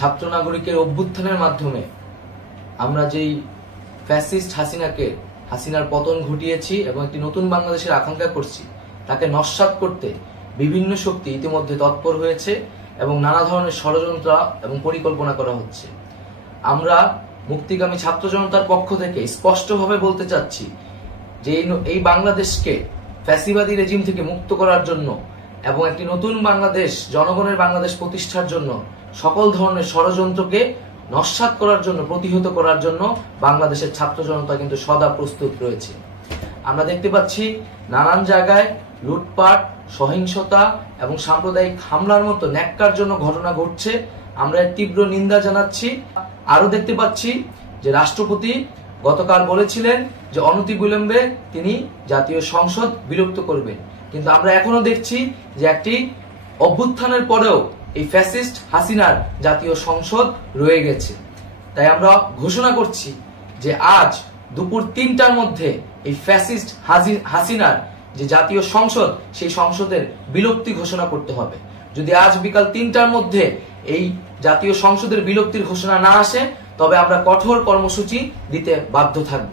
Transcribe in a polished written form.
ছাত্র নাগরিকের অভ্যুত্থানের মাধ্যমে আমরা যেই ফ্যাসিস্ট হাসিনার পতন ঘটিয়েছি এবং একটি নতুন বাংলাদেশের আকাঙ্ক্ষা করছি, তাকে নস্যাৎ করতে বিভিন্ন শক্তি ইতিমধ্যে তৎপর হয়েছে এবং নানা ধরনের ষড়যন্ত্র এবং পরিকল্পনা করা হচ্ছে। আমরা মুক্তিকামী ছাত্র জনতার পক্ষ থেকে স্পষ্টভাবে বলতে চাচ্ছি যে এই বাংলাদেশকে ফ্যাসিবাদী রেজিম থেকে মুক্ত করার জন্য এবং একটি নতুন বাংলাদেশ, জনগণের বাংলাদেশ প্রতিষ্ঠার জন্য সকল ধরনের ষড়যন্ত্রকে নস্যাৎ করার জন্য, প্রতিহত করার জন্য বাংলাদেশের ছাত্র জনতা কিন্তু সদা প্রস্তুত রয়েছে। আমরা দেখতে পাচ্ছি নানান জায়গায় লুটপাট, সহিংসতা এবং সাম্প্রদায়িক হামলার মতো ন্যাক্কারজনক ঘটনা ঘটছে। আমরা এর তীব্র নিন্দা জানাচ্ছি। আরো দেখতে পাচ্ছি যে রাষ্ট্রপতি গতকাল বলেছিলেন যে অনতিবিলম্বে তিনি জাতীয় সংসদ বিলুপ্ত করবেন, কিন্তু আমরা এখনো দেখছি যে একটি অভ্যুত্থানের পরেও এই ফ্যাসিস্ট হাসিনার জাতীয় সংসদ রয়ে গেছে। তাই আমরা ঘোষণা করছি যে আজ দুপুর ৩টার মধ্যে এই ফ্যাসিস্ট হাসিনার যে জাতীয় সংসদ, সেই সংসদের বিলুপ্তি ঘোষণা করতে হবে। যদি আজ বিকাল ৩টার মধ্যে এই জাতীয় সংসদের বিলুপ্তির ঘোষণা না আসে, তবে আমরা কঠোর কর্মসূচি দিতে বাধ্য থাকব।